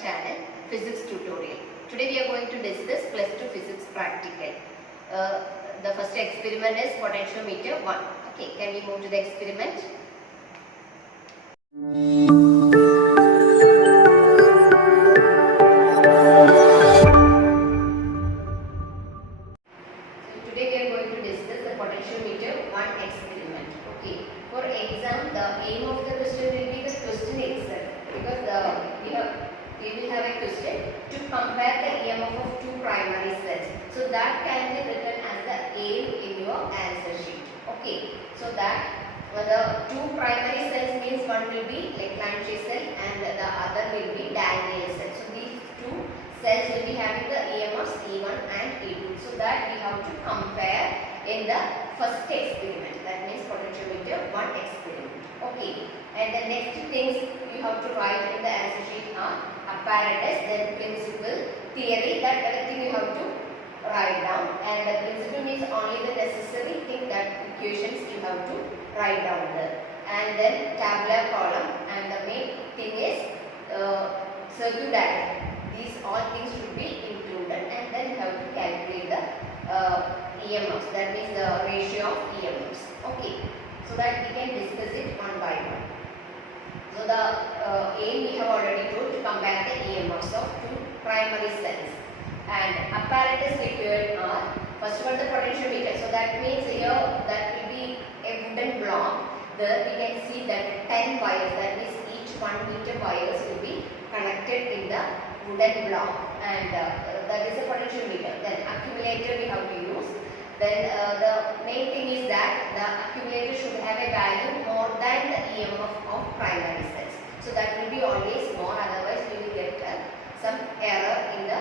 channel Physics Tutorial. Today we are going to discuss plus 2 Physics Practical. The first experiment is potentiometer 1. Okay, can we move to the experiment? So today we are going to discuss the potentiometer 1 experiment. Okay, for exam the aim of the question will be the question itself, because we will have a question to compare the EMF of two primary cells. So that can be written as the aim in your answer sheet. Okay, so that the two primary cells means one will be Leclanche cell and the other will be Daniel cell. So these two cells will be having the EMFs E1 and E2. So that we have to compare in the first experiment. That means potentiometer 1 experiment. Okay, and the next things you have to write in the answer sheet are apparatus, then principle, theory, that everything you have to write down, and the principle means only the necessary thing, that equations you have to write down there, and then tabular column, and the main thing is circuit diagram. These all things should be included, and then you have to calculate the EMFs, that means the ratio of EMFs. Okay, so that we can discuss it one by one. So the aim we have already told, to compare the EMFs of two primary cells, and apparatus required are first of all the potentiometer. So that means here that will be a wooden block. There we can see that 10 wires, that means each 1 meter wires will be connected in the wooden block, and that is the potentiometer. Then accumulator we have to use. Then the main thing is that the accumulator should have a value more than the EMF of primary cells. So that will be always more, otherwise we will get some error in the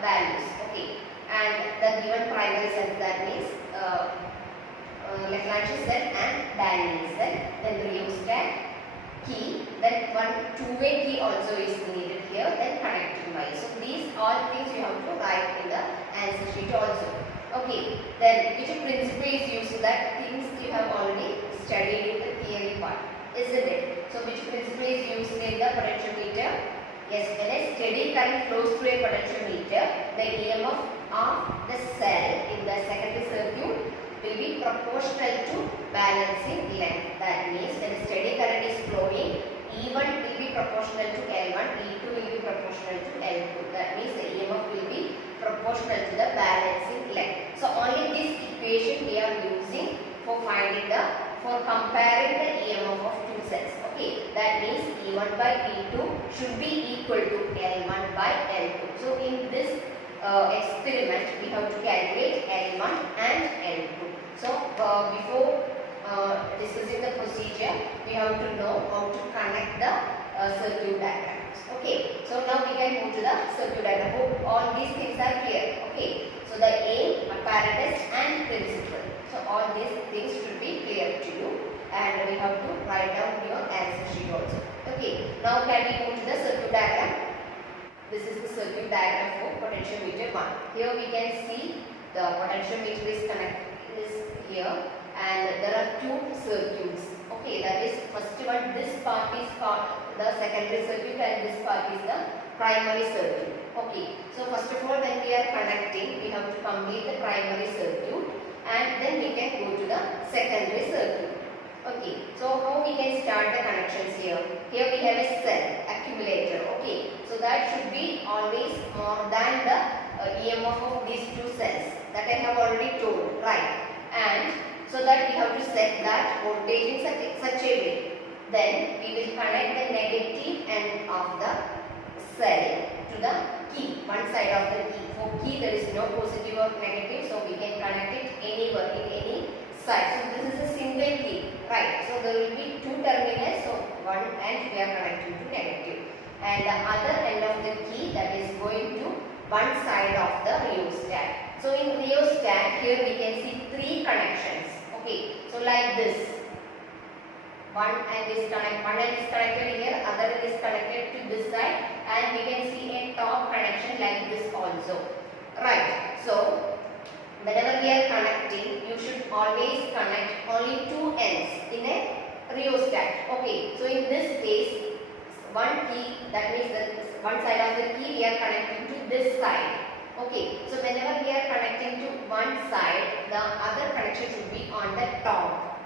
values. Okay, and the given primary cells, that means Leclanche cell and Daniel cell. Then rheostat, key, then one two-way key also is needed here, then connecting wire. So these all things you have to write in the answer sheet also. Okay, then which principle is used? So that things you have already studied in the theory part, isn't it? So which principle is used in the potentiometer? Yes, when a steady current flows through a potentiometer, the EMF of the cell in the secondary circuit will be proportional to balancing length. That means when a steady current is flowing, E1 will be proportional to L1, E2 will be proportional to L2. That means the EMF will be proportional to the balancing length. So only this equation we are using for comparing the EMF of two cells. Okay, that means E1 by E2 should be equal to L1 by L2. So in this experiment we have to calculate L1 and L2. So before discussing the procedure, we have to know how to connect the circuit diagrams. Okay, so now we can move to the circuit diagram. Hope all these things are clear. Okay, so the aim, apparatus and principle. So all these things should be clear to you, and we have to write down your answer sheet also. Okay, now can we move to the circuit diagram? This is the circuit diagram for potentiometer 1. Here we can see the potentiometer is connected here, and there are two circuits. Okay, that is first one, this part is called the secondary circuit and this part is the primary circuit. Okay, so first of all when we are connecting, we have to complete the primary circuit and then we can go to the secondary circuit. Okay, so how we can start the connections here? Here we have a cell, accumulator. Okay, so that should be always more than the EMF of these two cells, that I have already told, right? And so that we have to set that voltage in such a way. Then we will connect the negative end of the cell to the key, one side of the key. For key there is no positive or negative, so we can connect it anywhere in any side. So this is a single key, right? So there will be two terminals, so one end we are connecting to negative, and the other end of the key, that is going to one side of the rheostat. So in rheostat, here we can see three connections. Okay, so like this, one end is connected here, other end is connected to this side, and we can see a top connection like this also, right? So whenever we are connecting, you should always connect only two ends in a rheostat. Okay, so in this case, one key, that means the one side of the key we are connecting to this side. Okay, so whenever we are connecting to one side, the other connection should be on the top,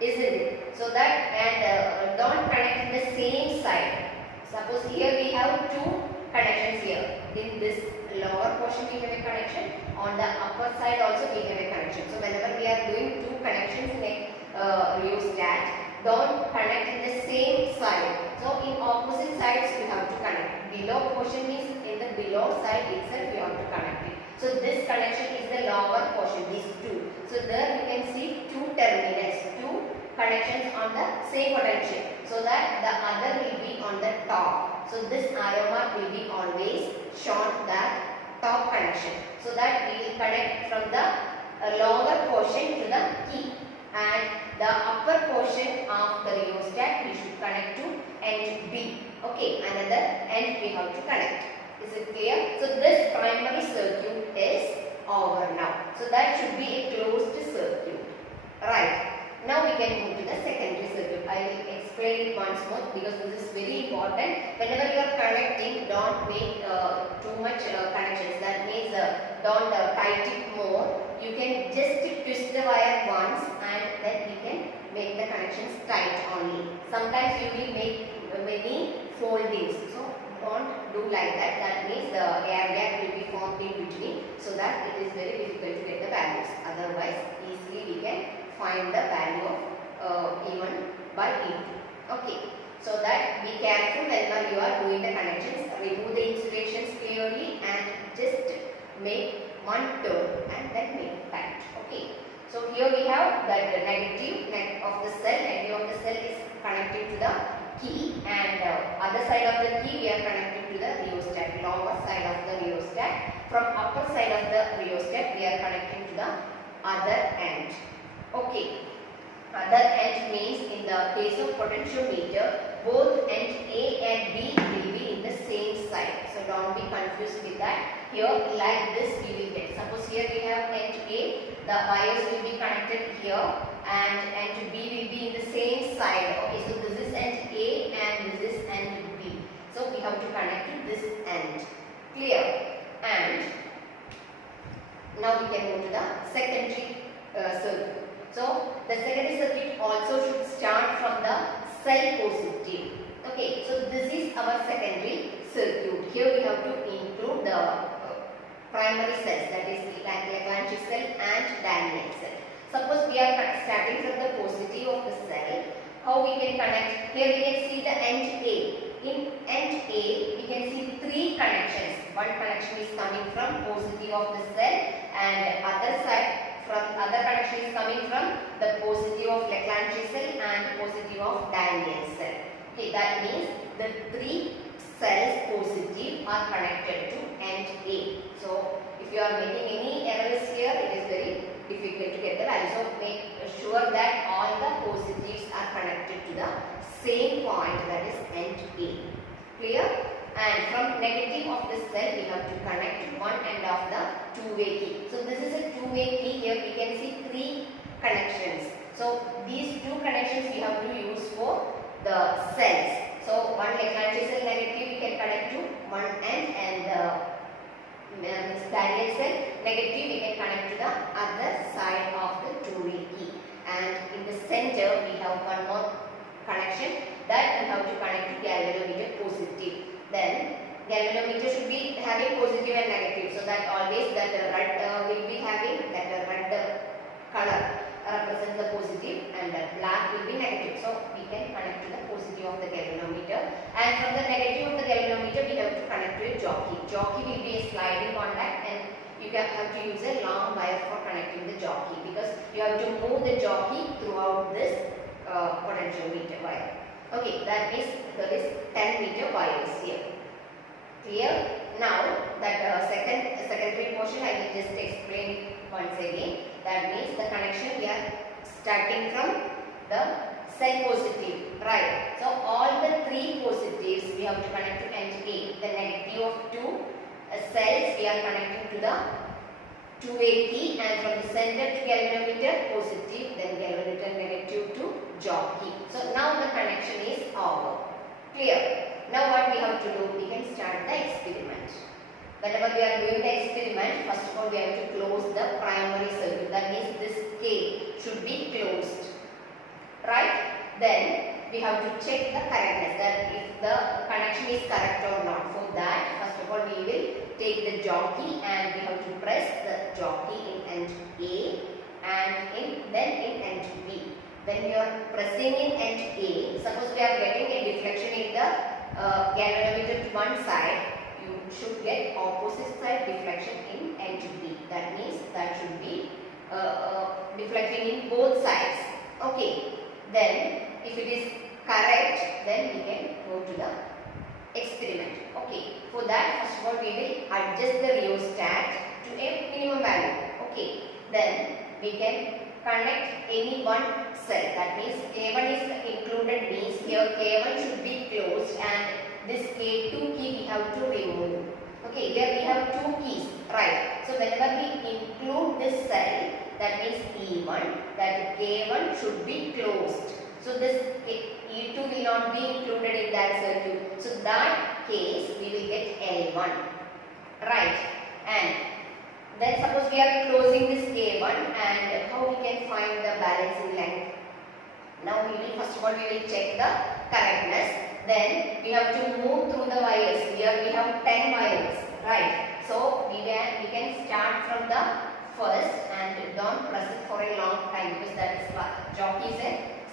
isn't it? So that, and don't connect in the same side. Suppose here we have two connections here. In this lower portion we have a connection, on the upper side also we have a connection. So whenever we are doing two connections in a rheostat, don't connect in the same side. So in opposite sides you have to connect. Below portion means in the below side itself you have to connect it. So this connection is the lower portion, these two. So there you can see two terminals, two connections on the same potential, so that the other will be on the top. So this arrow mark will be always shown that top connection, so that we will connect from the lower portion to the key, and the upper portion of the rheostat we should connect to end B. Okay, another end we have to connect. Is it clear? So this primary circuit is over now. So that should be a closed circuit. Right. Now we can move to the secondary circuit. I will explain it once more because this is very important. Whenever you are connecting, don't make too much connections. That means don't tight it more. You can just twist the wire once and then we can make the connections tight only. Sometimes you will make many foldings. So don't do like that. That means the air gap will be formed in between, so that it is very difficult to get the values. Otherwise, easily we can find the value of E1 by E2. Okay, so that be careful whenever you are doing the connections. Remove the insulations clearly and just make one turn and then make it tight. Okay, so here we have that the negative of the cell. Negative of the cell is connected to the key, and other side of the key we are connected to the rheostat, lower side of the rheostat. From upper side of the rheostat we are connecting to the other end. Okay, other end means in the case of potentiometer, both end A and B will be in the same side. So don't be confused with that. Here like this we will get. Suppose here we have end A, the wires will be connected here, and end B will be in the same side. Okay, so this is end A and this is end B. So we have to connect to this end. Clear? And now we can move to the secondary circuit. So the secondary circuit also should start from the cell positive. Okay, so this is our secondary circuit. Here we have to include the primary cells, that is Lagrange cell and Daniell cell. Suppose we are starting from the positive of the cell, how we can connect? Here we can see the end A. In end A, we can see three connections. One connection is coming from positive of the cell, and other side from other connection is coming from the positive of Lagrange cell and positive of Daniell cell. Okay, that means the three cells positive are connected to end A. So if you are making any errors here, it is very difficult to get the value. So make sure that all the positives are connected to the same point, that is end A. Clear? And from negative of the cell we have to connect one end of the two-way key. So this is a two-way key. Here we can see three connections. So these two connections we have to use for the cells. So one Lagrange cell negative we can connect to one end, and Daniell cell negative we can connect to the other side of the two-way key. And in the center we have one more connection that we have to connect to galvanometer positive. Then galvanometer should be having positive and negative, so that always that red will be having that red color represents the positive and the black will be negative. So we can connect to the positive of the galvanometer, and from the negative of the galvanometer we have to connect to a jockey. Jockey will be a sliding contact, and you can have to use a long wire for connecting the jockey, because you have to move the jockey throughout this potentiometer wire. Okay, that means there is 10 meter wires here. Clear? Now that secondary portion I will just explain it once again. That means the connection we are starting from the cell positive, right? So all the three positives we have to connect to end A. The negative of two cells we are connecting to the two-way key, and from the center to galvanometer positive, then galvanometer negative to jockey. So now the connection is over. Clear? Now what we have to do? We can whenever we are doing the experiment, first of all we have to close the primary circuit. That means this K should be closed. Right? Then we have to check the correctness, that if the connection is correct or not. For that, first of all we will take the jockey and we have to press the jockey in end A and then in end B. When we are pressing in end A, suppose we are getting a deflection in the galvanometer to one side, you should get opposite side deflection in end B. That means that should be deflecting in both sides. Okay. Then if it is correct, then we can go to the experiment. Okay. For that, first of all we will adjust the rheostat to a minimum value. Okay. Then we can connect any one cell. That means K1 is included, means here K1 should be closed and this K2 key we have to remove. Okay, here we have two keys, right? So whenever we include this cell, that means E1, that K1 should be closed. So this E2 will not be included in that circuit. So that case we will get L1, right? And then suppose we are closing this K1, and how we can find the balancing length? Now we will, first of all we will check the correctness. Then we have to move through the wires. Here we have 10 wires, right? So we can start from the first and don't press it for a long time, because that is jockey is a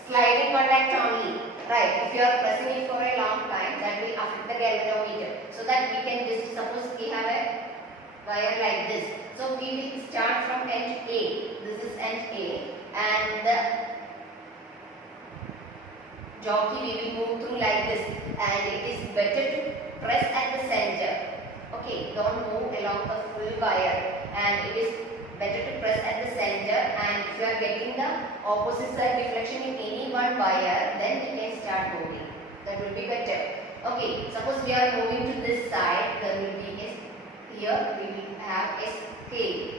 sliding contact only, right? If you are pressing it for a long time, that will affect the galvanometer. So that we can just, suppose we have a wire like this. So we will start from end A. This is end A, and the jockey we will move through like this, and it is better to press at the center. Okay, don't move along the full wire, and it is better to press at the center. And if you are getting the opposite side deflection in any one wire, then you can start moving. That will be better. Okay, suppose we are moving to this side, there will be a, here we will have a scale.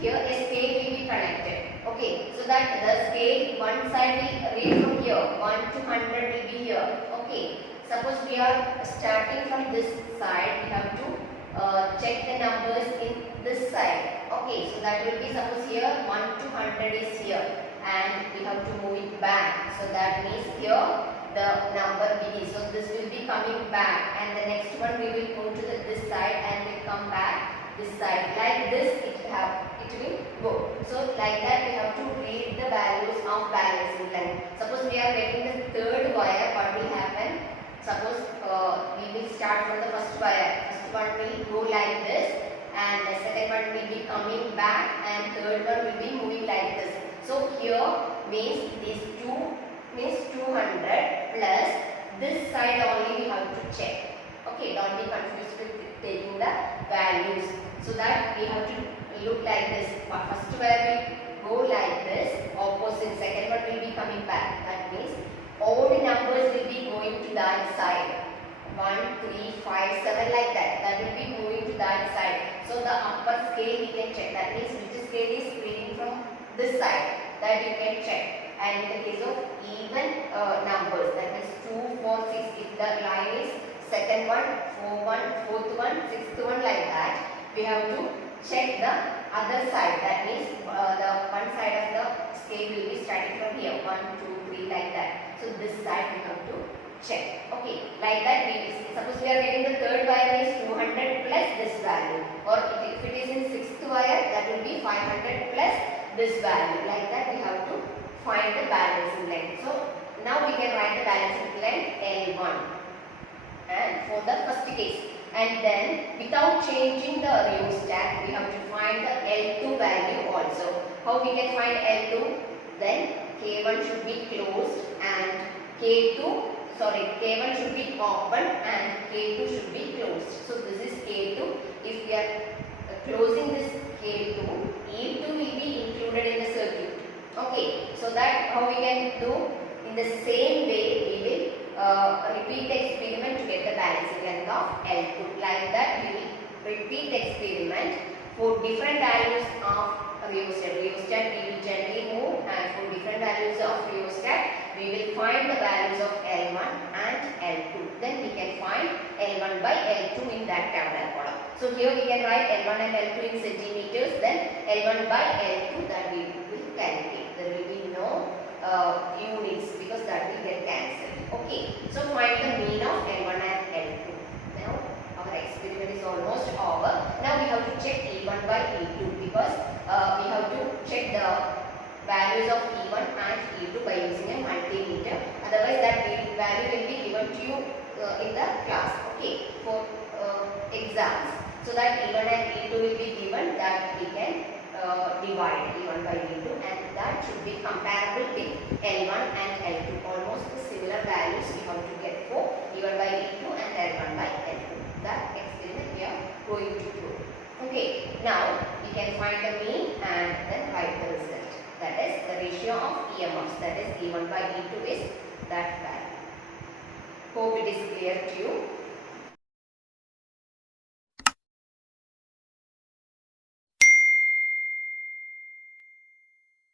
Here a scale will be connected. Okay, so that the scale, one side will read from here, 1 to 100 will be here. Okay, suppose we are starting from this side, we have to check the numbers in this side. Okay, so that will be, suppose here 1 to 100 is here, and we have to move it back. So that means here the number begins. So this will be coming back, and the next one we will move to this side and will come back this side. Like this it will go. So like that we have to read the values of balancing length. Suppose we are getting the third wire, what will happen? Suppose we will start from the first wire. First one will go like this, and the second one will be coming back, and third one will be moving like this. So here means these two means 200 plus this side only we have to check. Okay, don't be confused with taking the values. So that we have to look like this. First wire will go like this, opposite. Second one will be coming back. That means odd numbers will be going to that side. 1, 3, 5, 7 like that. That will be moving to that side. So the upper scale we can check. That means which scale is reading from this side. That you can check. And in the case of even numbers, that means 2, 4, 6. If the line is second one, fourth one, sixth one like that, we have to check the other side. That means the one side of the scale will be starting from here, 1, 2, 3 like that. So this side we have to check. Okay, like that we will see. Suppose we are getting the third wire is 200 plus this value, or if it is in sixth wire, that will be 500 plus this value. Like that we have to find the balancing length. So now we can write the balancing length L1, and for the first case. And then without changing the rheostat, we have to find the L2 value also. How we can find L2? Then K1 should be closed and K1 should be open and K2 should be closed. So this is K2. If we are closing this K2, E2 will be included in the circuit. Okay, so that how we can do? In the same way we will repeat the experiment to get the balancing length of L2. Like that we will repeat the experiment for different values of rheostat. Rheostat we will generally move, and for different values of rheostat we will find the values of L1 and L2. Then we can find L1 by L2 L2 in that tabular column. So here we can write L1 and L2 in centimeters, then L1 by L2 that we will calculate. There will be no units because that will get cancelled. Okay, so find the mean of L1 and L2. Now our experiment is almost over. Now we have to check E1 by E2 because we have to check the values of E1 and E2 by using a multimeter. Otherwise that value will be given to you in the class, okay, for exams. So that E1 and E2 will be given, that we can divide E1 by E2, and that should be comparable with L1 and L2. Almost the similar values we have to get for E1 by E2 and L1 by L2. That experiment we are going to do. Okay, now we can find the mean and then write the result. That is the ratio of EMFs, that is E1 by E2 is that value. Hope it is clear to you.